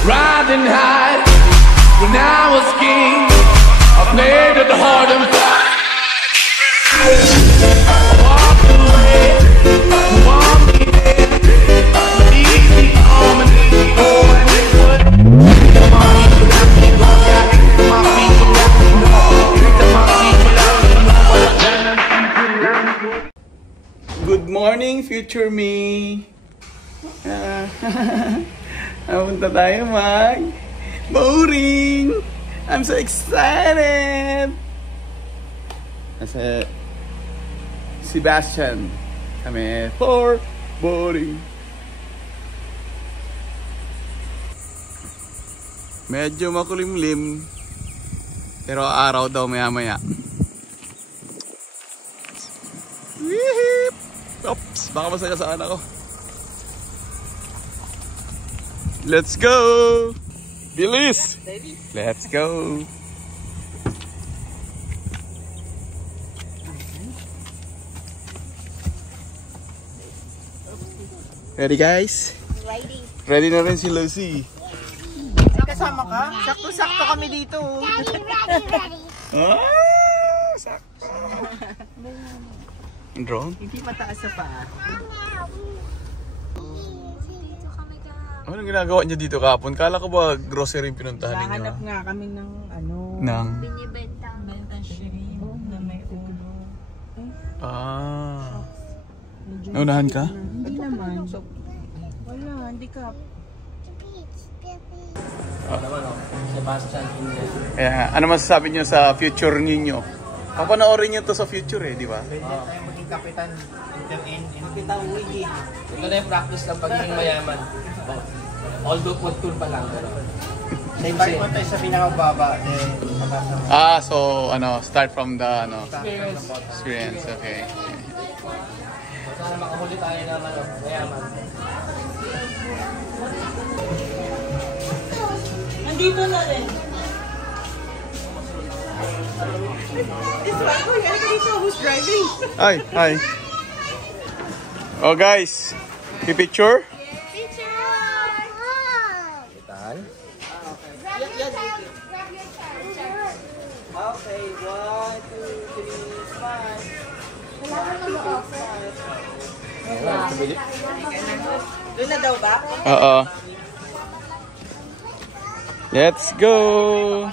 Riding high when I was king. I played at the hard and fast. Walk away, want me there. Easy on and easy going. Good morning, future me. Napunta tayo boating. I'm so excited. Kasi Sebastian kami for boating. Medyo makulimlim, pero araw daw maya-maya. Oops, baka masagasaan ako. Let's go! Bilis! Let's go! Ready guys? Ready. Ready na rin si Lucy. Ay, kasama ka? Sakto-sakto kami dito. Ready. Ah! Sakto! Drone? Hindi mataas sa paa. Anong ginagawa niya dito kahapon? Kala ko ba grocery yung pinuntahan ninyo? Nahanap nga kami ng ano. Nang? Binibentang. Bentang shrimp na may ulo. Ah. Naunahan ka? Hindi naman. Wala, hindi ka. Sebastian Inlet. Kaya, ano masasabi niyo sa future ninyo? Papanoorin niyo to sa future di ba? Pwede tayo maging kapitan. Kita wigi. Ito na yung practice ng pagiging mayaman. Although food tour pa lang. Same Tayo tayo sa pinakababa. So start from the experience. Okay. Sana makahuli tayo ng mayaman. Nandito na rin. Who's driving? Hi. Oh guys, picture? Okay, 1, 2, 3, smile. Doon na daw ba? Oo. Let's go!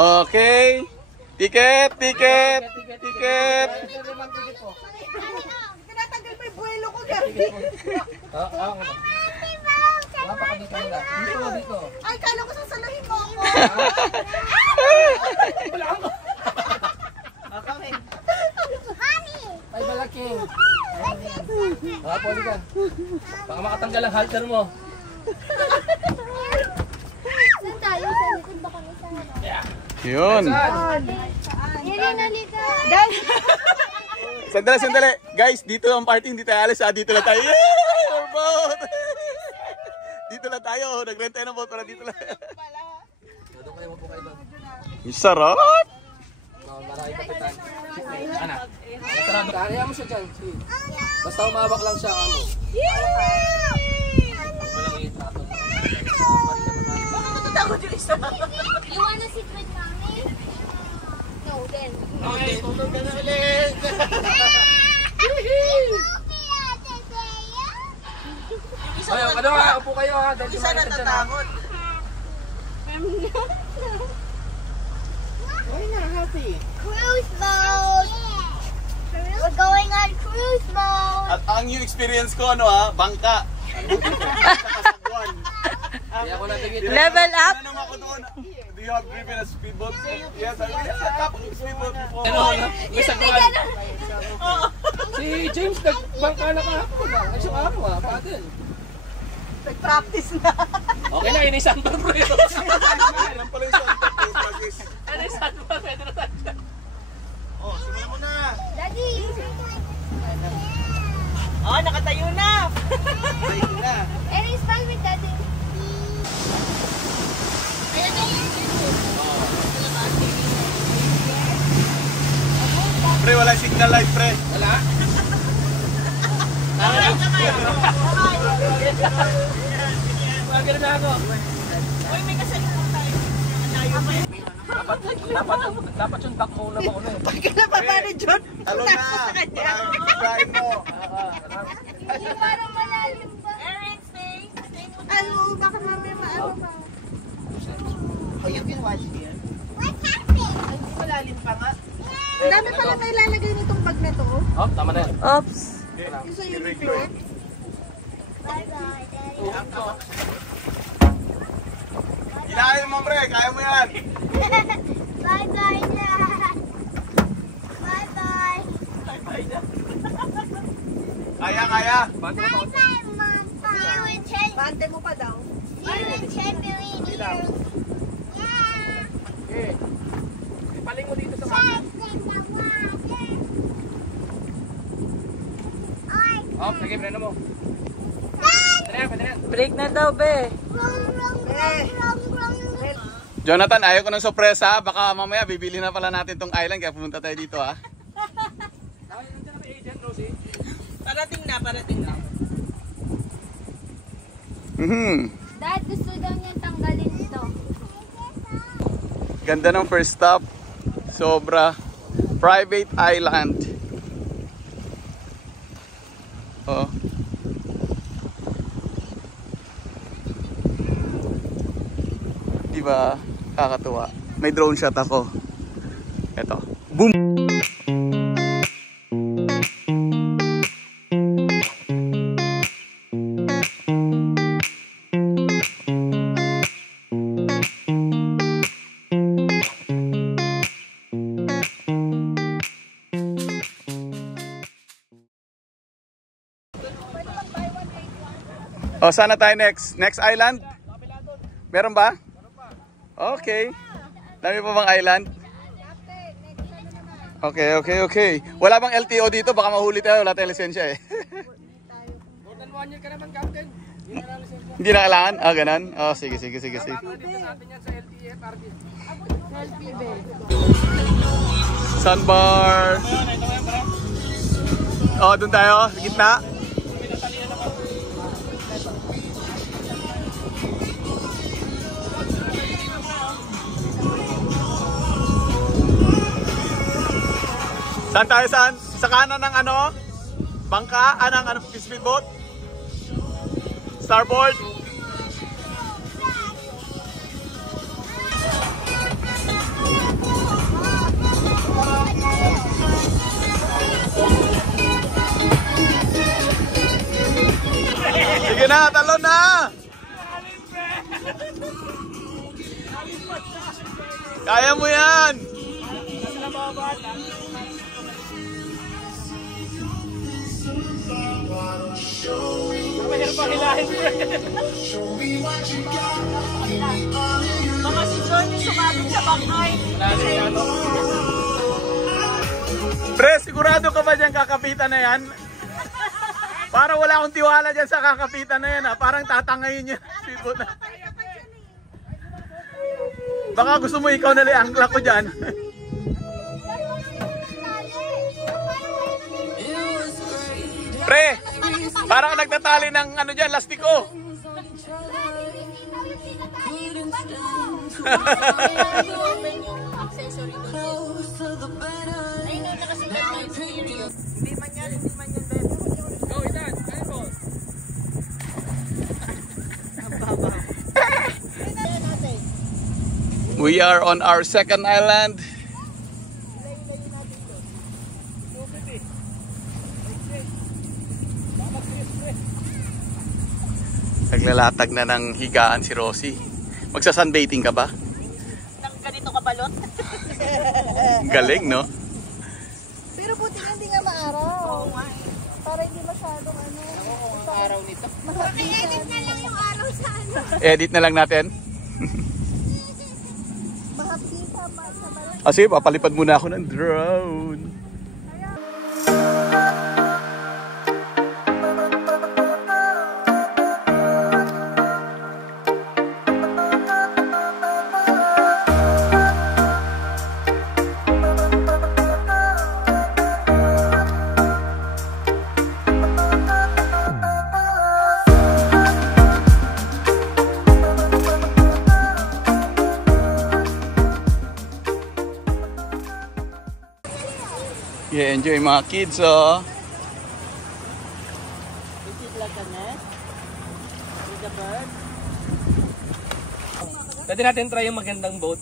Okay. Ticket. Tinatanggal mo yung buwelo ko, Gabi. Ay, kala ko sasalahin mo ako. Ay, balaking. Pwede ka. Baka makatanggal ang halter mo. Saan tayo? Sa likod ba kami sa ano? Yun. Hindi nalika. Sandali. Guys, dito ang party. Hindi tayo alis. Dito lang tayo. Yay! Our boat! Dito lang tayo. Nag-rent tayo ng boat para dito lang. Doon kayo po kayo doon. Sarap! Maraming kapitan. Anak. Masarap. Kaya mo siya dyan. Basta umabak lang siya kamo. Walang itrato. You wanna sit with mommy? No, then. Okay, tutog ka na ulit. Ayo, upo kayo ha. Dahil Isa na tatakot. Why not happy? Cruise mode. We're going on cruise mode. At ang new experience ko, bangka. Level up? Do you have driven a speedboat? Yes, I really had a couple of speedboat before. May saguan. Si James, nagbangka na kahapon lang. Ay, siya araw paddle. Nag-practice na. Okay na, inisan pa bro. Alam pala yung practice. Inisan pa, pwede na tayo. Oh, simulan mo na. Daddy. Oh, nakatayo na. Tayo na. And it's fine with daddy. wala signal light, pre. Wala? Magano na ako. Uy, may kasalubong tayo. Layo pa yun. Dapat yung back muna ba ko na eh. Pagka na pa paano, John? Talo na. Try mo. Hindi parang malalim ba? Ano, bakit mamaya maano pa? Ayun, ginawa niyo yan. What happened? Ay, hindi malalim pa nga. Ang dami pala may lalagay nitong bag na to. Oh, tama na yan. Oops. Yung sa uniform. Bye-bye, Daddy. Kinain mo, pre. Kaya mo yan. Bye-bye, Dad. Bye-bye. Kaya, kaya. Bye-bye, Mom. See you in Chen. Bante mo pa daw. See you in Chen Marine. Yeah. Okay. Ipaling mo dito sa Chen mga. in the water. Oy. Oh, sige, preno mo. Dad! Pwede na yan, pwede na yan. Break na daw, be. Rung, rung, rung, rung, rung. Jonathan, ayaw ko ng sorpresa. Baka mamaya bibili na pala natin tong island. Kaya pumunta tayo dito, ha. Nandiyan na may agent, Rosie. Parating na, parating na. Dad, gusto daw niya tanggalin ito. Ganda ng first stop. Sobra. Private island. Oh. Diba? Kakatuwa. May drone shot ako. Ito. Boom! Oh, sana tayo next. Next island? Meron ba? Okay. Dami pa bang island? Okay, okay, okay. Wala bang LTO dito? Baka mahuli tayo. Wala tayong lisensya eh. More than 1 year ka naman, Captain. Hindi na lisensya. Hindi na kailangan? Ah, ganun? Oh, sige, sige, sige, sige. Dito natin yan sa LTFRB. Sandbar. Oh, dun tayo. Sa gitna. Saan tayo, saan? Sa kanan ng ano? Bangka? Anong ano? Speedboat? Starboard? Sige na, talon na! Kaya mo yan! Mga si John yung sumabit sa bangkay. Pre, sigurado ka ba dyan kakapitan na yan? Para wala akong tiwala dyan sa kakapitan na yan ha. Parang tatangayin niya. Speedboat na. Baka gusto mo ikaw na liangkla ko dyan. Pre, parang nagtatali ng ano dyan, lastiko. Accessory doon. Ayun na kasi hindi man yan, hindi man yan. Go, Itan. Kaya mo. We are on our second island. Naglalatag na ng higaan si Rosie. Magsa-sunbathing ka ba? Nang ganito kabalot. Galing, no? Pero buti hindi nga maaraw. Oo nga eh. Para hindi masyadong ano. Oo, ang araw nito. Paki-edit na lang yung araw sa ano. Edit na lang natin. Mahapdi sa balot. Sige, papalipad muna ako ng drone. enjoy mga kids, oh. Is it like a nest? With a bird? Pwede natin try yung magandang boat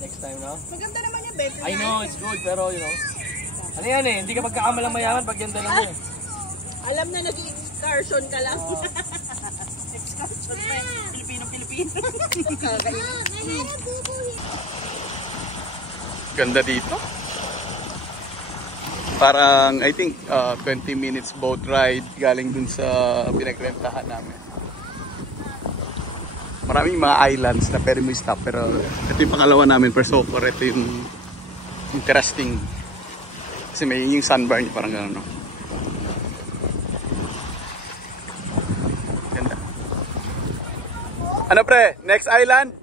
next time, no? Maganda naman yung bed. I know, it's good, pero you know. Ano yan eh, hindi ka magkakamalang mayaman pag ganda lang mo eh. Alam na nag-excursion ka lang. Excursion pa eh. Pilipino-Pilipino. Ganda dito. Parang, I think, 20 minutes boat ride galing dun sa pinagrentahan namin. Maraming mga islands na pwede mo stop, pero ito yung pangalawa namin per so far. Ito yung interesting. Kasi may yung sandbar niya, parang gano'n, no? Ganda. Ano pre? Next island?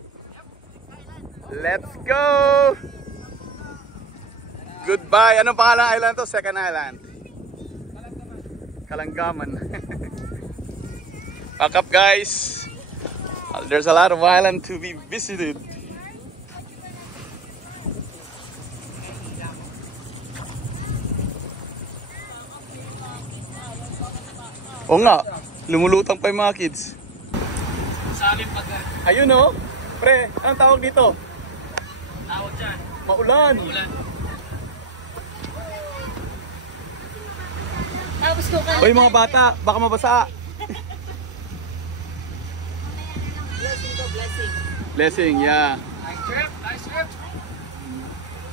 Let's go! Goodbye! Anong pangalang island to? Second island. Kalanggaman. Pack up guys! There's a lot of island to be visited. O nga, lumulutang pa yung mga kids. Salim pag Ayun o. Pre, anong tawag dito? tawag dyan. Maulan. Ulan. Tapos ko ka. Oy mga bata, baka mabasa. Blessing, yeah. Nice trip, nice trip.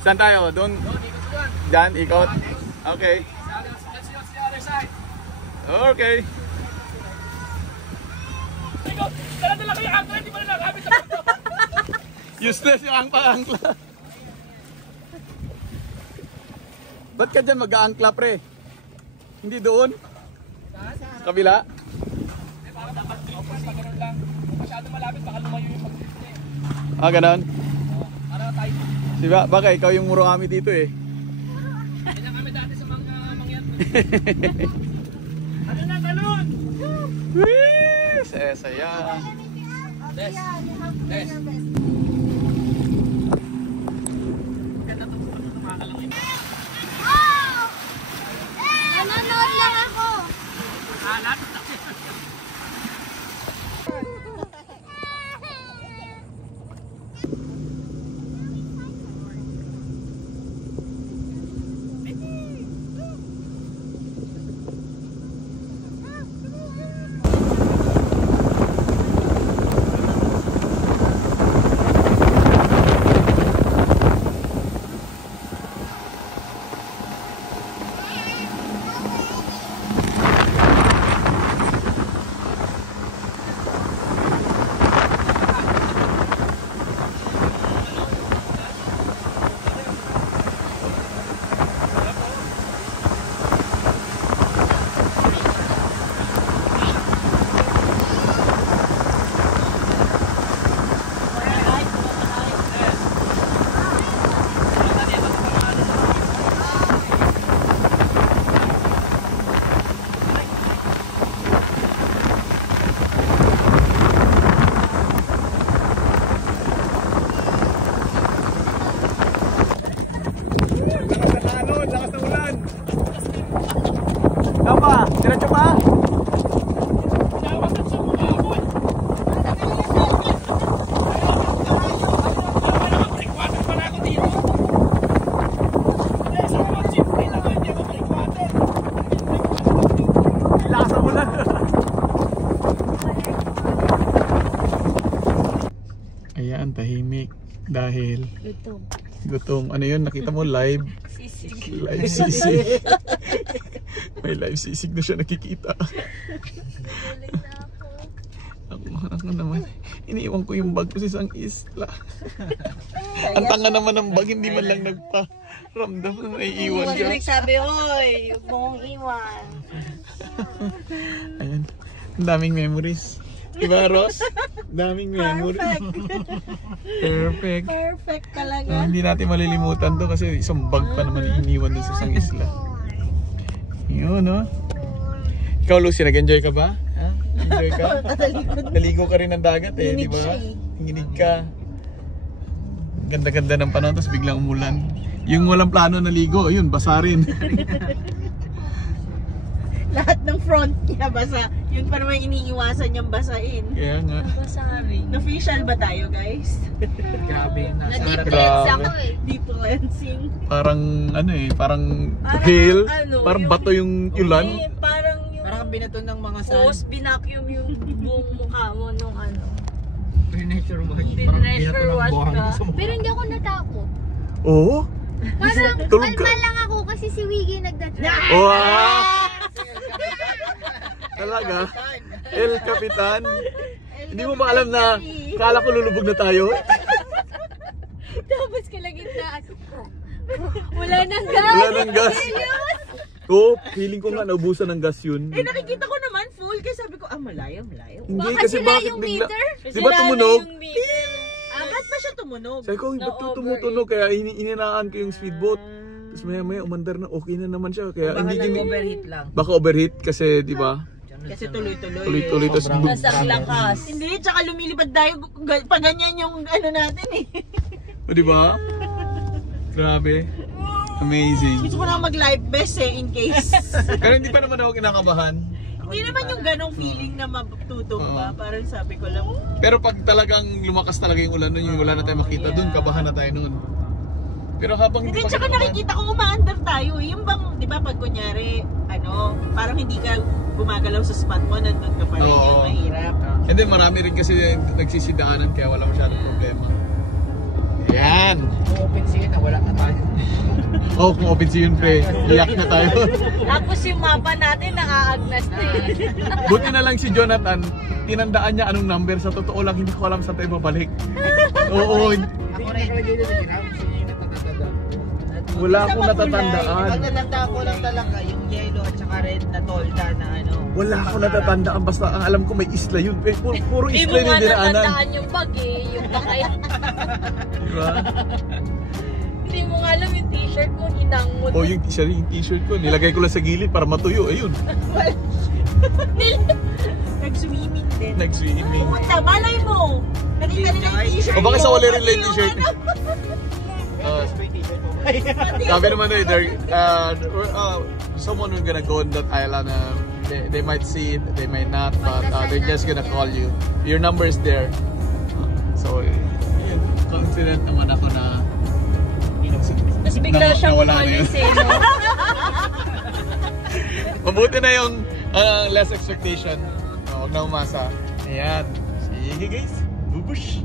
Saan tayo? Doon? Diyan, ikot? Okay. Let's see what's the other side. Okay. Ikaw, dala-dala ko yung angkla, hindi mo na nagamit sa pagto. Useless yung angkla-angkla. Ba't ka dyan mag-aangkla pre? Hindi doon? Sa kabila? Para dapat trippers, pagkaroon lang. Kung masyado malapit, baka lumayo yung pag-trip. Ah, ganon? Para tayo. Diba? Baka ikaw yung muro kami dito eh. Yan lang kami dati sa mga mangyan. Ano na, talon? Wee! Saya-saya. Des. Des. Ganda to. Tumakalaki. Nanonood lang ako. Alat. Diretso pa? Lakas ang ulan. Ayan, tahimik dahil gutom. Ano yun? Nakita mo live? Live sisig. May live sisig na siya nakikita. Ako naman. Iniiwan ko yung bag ko sa isang isla. Ang tanga naman ng bag, hindi man lang nagpa-ramdam na naiiwan siya. Sabi, oy, huwag mong iwan. Ayan. Ang daming memories. Diba, Ross? Daming memories. Perfect. Perfect talaga. Hindi natin malilimutan to kasi isang bag pa naman iniwan doon sa isang isla. Yun, no? Ikaw, Lucy, nag-enjoy ka ba? Ha? Enjoy ka? Naligo ka rin ng dagat eh, di ba? Nanginig ka. Ganda-ganda ng panahon, tapos biglang umulan. Yung walang plano na ligo, ayun, basa rin. Lahat ng front niya basa. Yun pa naman iniiwasan niyang basain. Kaya nga. Na-facial ba tayo, guys? Grabe. Nasa harap. Na-deep ako eh. Deep cleansing. Parang ano eh, parang Parang hail, ano, parang yung- bato yung ulan. Eh, parang yung Parang binato ng mga sand. post, binacuum yung buong mukha mo nung ano. Pre-nature wash. Pre-nature wash ka. Pero hindi ako natakot. Oo? Parang Tulog ka. kalma lang ako kasi si Wiggy nagda-drive. Wow! Talaga? El Capitan? Hindi mo ba alam na kala ko lulubog na tayo? Tapos kalagitnaan. Wala nang gas. Wala nang gas. Oo, feeling ko nga naubusan ng gas yun. Eh, nakikita ko naman full. Kaya sabi ko, malayo. Hindi Baka kasi sila bakit yung bigla... meter? Di ba tumunog? Ba't ba siya tumunog? Sabi ko, ba't to tumutunog? Kaya ininaan ko yung speedboat. Tapos maya umandar na, okay na naman siya. Kaya Baka hindi nag-overheat lang. Baka overheat kasi, di ba? Kasi tuloy-tuloy. Tuloy-tuloy. Tapos Ang lakas. Hindi, tsaka lumilipad tayo. Pa ganyan yung ano natin eh. o, di ba? Grabe. Amazing. Gusto ko na mag-live best eh, in case. Pero hindi pa naman ako kinakabahan. Hindi naman yung ganong feeling na matutumba. ba? Parang sabi ko lang, Pero pag talagang lumakas talaga yung ulan nun, yung wala na tayo makita dun, kabahan na tayo nun. Pero habang hindi, pa tsaka kinakabahan- nakikita ko umaandar tayo. Yung bang, di ba, pag kunyari, ano, parang hindi ka gumagalaw sa spot mo, nandun ka pa rin, Oo. yung mahirap. And then marami rin kasi nagsisidaanan kaya wala masyadong problema. Yan! Kung open siya na, wala na tayo. Oh, kung open si yun, pre. Iyak na tayo. Tapos yung mapa natin, nakaagnas na eh. Buti na lang si Jonathan, tinandaan niya anong number. Sa totoo lang, hindi ko alam saan tayo babalik. Oo, Ako rin nakalagay doon sa ginam. Sino yung natatanda? wala akong natatandaan. Ang natatandaan ko lang talaga yung yellow at saka red na tolda na ano. Wala akong natatandaan. Basta ang alam ko may isla yun. Eh, puro Hindi isla mo nga yung dinaanan. natandaan yung bag eh, yung bakay. Diba? Hindi mo nga alam yung t-shirt mo, hinang mo. O yung t-shirt ko, nilagay ko lang sa gilid para matuyo. Ayun, Nag-swimming din. nag-swimming. Pumunta, malay mo. Nakita nila yung t-shirt O baka sa mo, wala rin lang yung pati t-shirt. ano, Sabi naman someone who's gonna go on that island, they might see it, they might not, but they're just gonna call you. Your number is there. So, yun, confident naman ako na Tapos bigla siyang nawala na yun. umalis eh, no? Mabuti na yung less expectation. Huwag na umasa. Ayan. Sige guys. Bubush.